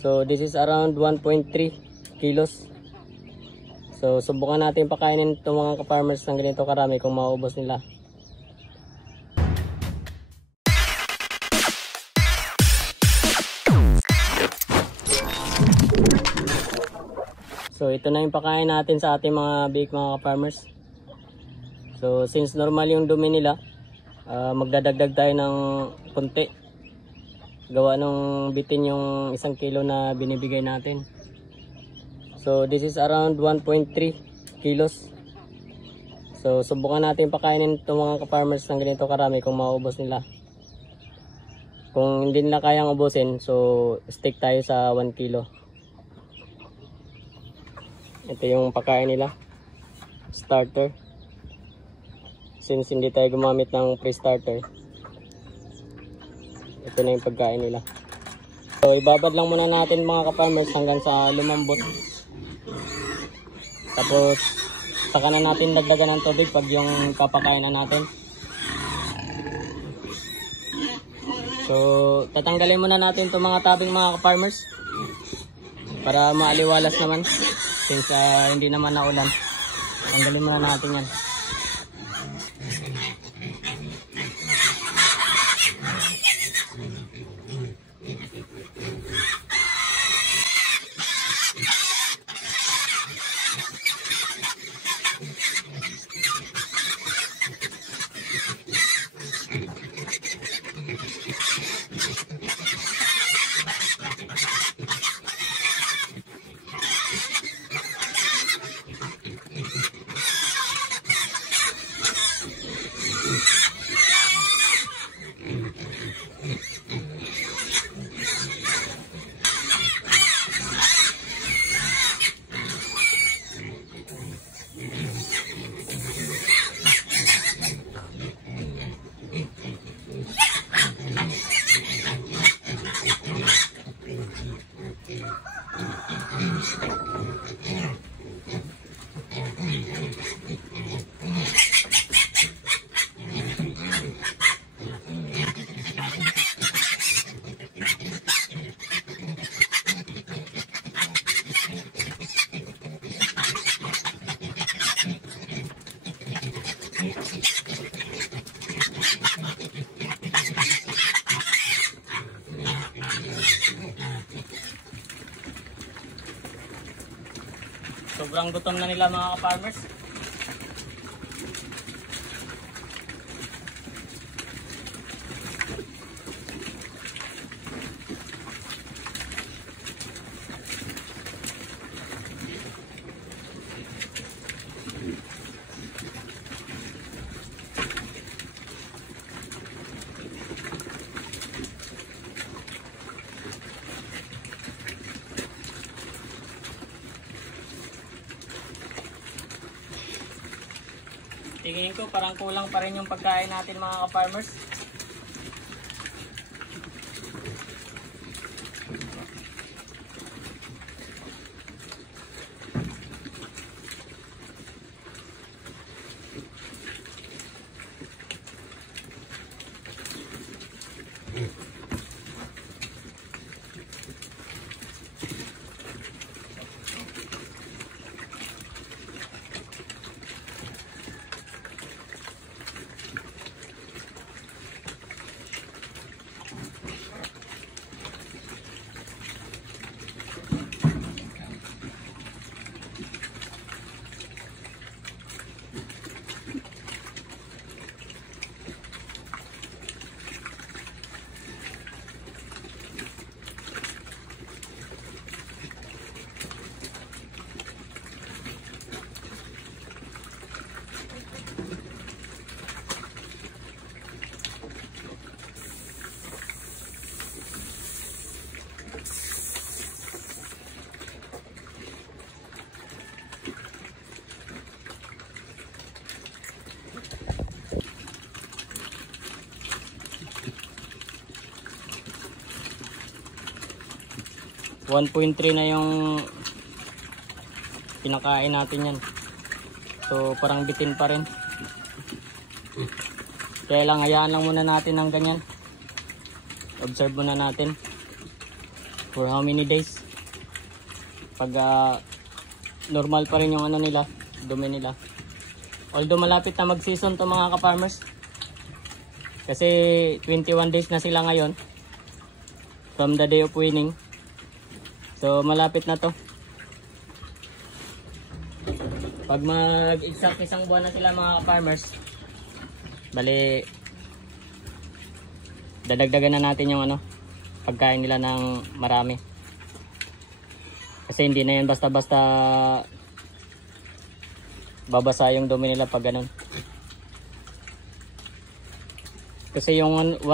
So this is around 1.3 kilos. So subukan natin pakainin itong mga ka-farmers ng ganito karami kung maubos nila. So ito na yung pakain natin sa ating mga big mga ka-farmers. So since normal yung dumi nila, magdadagdag tayo ng konti. Gawa nung bitin yung 1 kilo na binibigay natin. So this is around 1.3 kilos. So subukan natin pakainin itong mga ka-farmers ng ganito karami kung maubos nila. Kung hindi nila kayang ubusin, so stick tayo sa 1 kilo. Ito yung pakain nila, starter. Since hindi tayo gumamit ng pre-starter, ito na yung pagkain nila. So ibabad lang muna natin mga ka-farmers hanggang sa lumambot. Tapos saka na natin dagdagan ng tubig pag yung papakain na natin. So tatanggalin muna natin itong mga tabing mga ka-farmers para maaliwalas naman. Since hindi naman naulan, tanggalin muna natin yan. Sobrang gutom na nila mga ka-farmers. Tingin ko parang kulang pa rin yung pagkain natin mga ka-farmers. $1.3 na yung pinakain natin yan. So parang bitin pa rin. Kaya lang hayaan lang muna natin ng ganyan. Observe muna natin. for how many days. Pag normal pa rin yung ano nila, dumi nila. Although malapit na mag-season to mga ka-farmers. Kasi 21 days na sila ngayon from the day of weaning. So malapit na to. Pag mag-exact isang buwan na sila mga ka-farmers, bali dadagdagan na natin yung ano, pagkain nila ng marami. Kasi hindi na yan basta-basta babasa yung dumi nila pag ganun. Kasi yung 1.3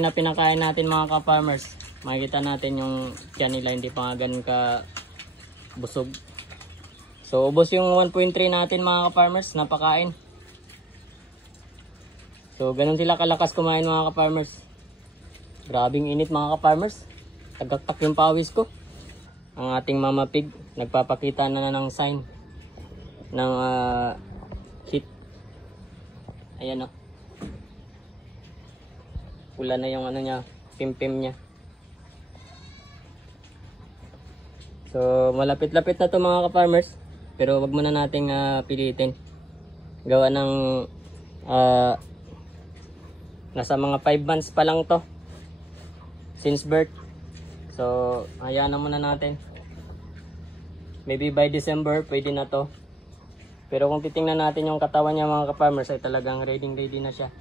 na pinakain natin mga ka-farmers, makikita natin yung tiyan nila hindi pa nga ganun ka busog. So ubos yung 1.3 natin mga ka-farmers na pakain. So ganun sila kalakas kumain mga ka-farmers. Grabing init mga ka-farmers. Tagaktak yung pawis ko. Ang ating mama pig nagpapakita na ng sign ng heat. Ayan o. Pula na yung ano niya, pimpim niya. So malapit-lapit na to mga ka-farmers. Pero wag muna nating pilitin. Gawa ng nasa mga 5 months pa lang to since birth. So hayaan na muna natin. Maybe by December pwede na to. Pero kung titingnan natin yung katawan niya mga ka-farmers ay talagang ready na siya.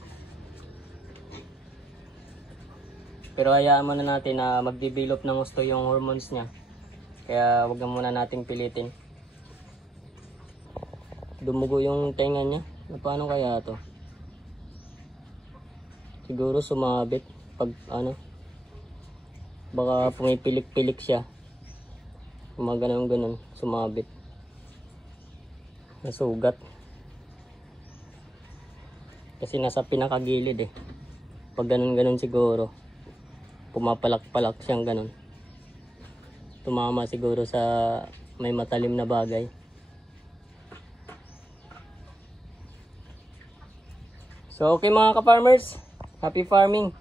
Pero hayaan muna natin na mag-develop ng gusto yung hormones niya. Kaya wag na muna nating pilitin. Dumugo yung tenga niya. Paano kaya to? Siguro sumabit pag ano. Baka pumipilik-pilik siya. Ganun, sumabit. Nasugat. Kasi nasa pinakagilid eh. Pag ganun siguro. Pumapalak-palak siyang ganun. Tumama siguro sa may matalim na bagay. So okay mga ka-farmers. Happy farming.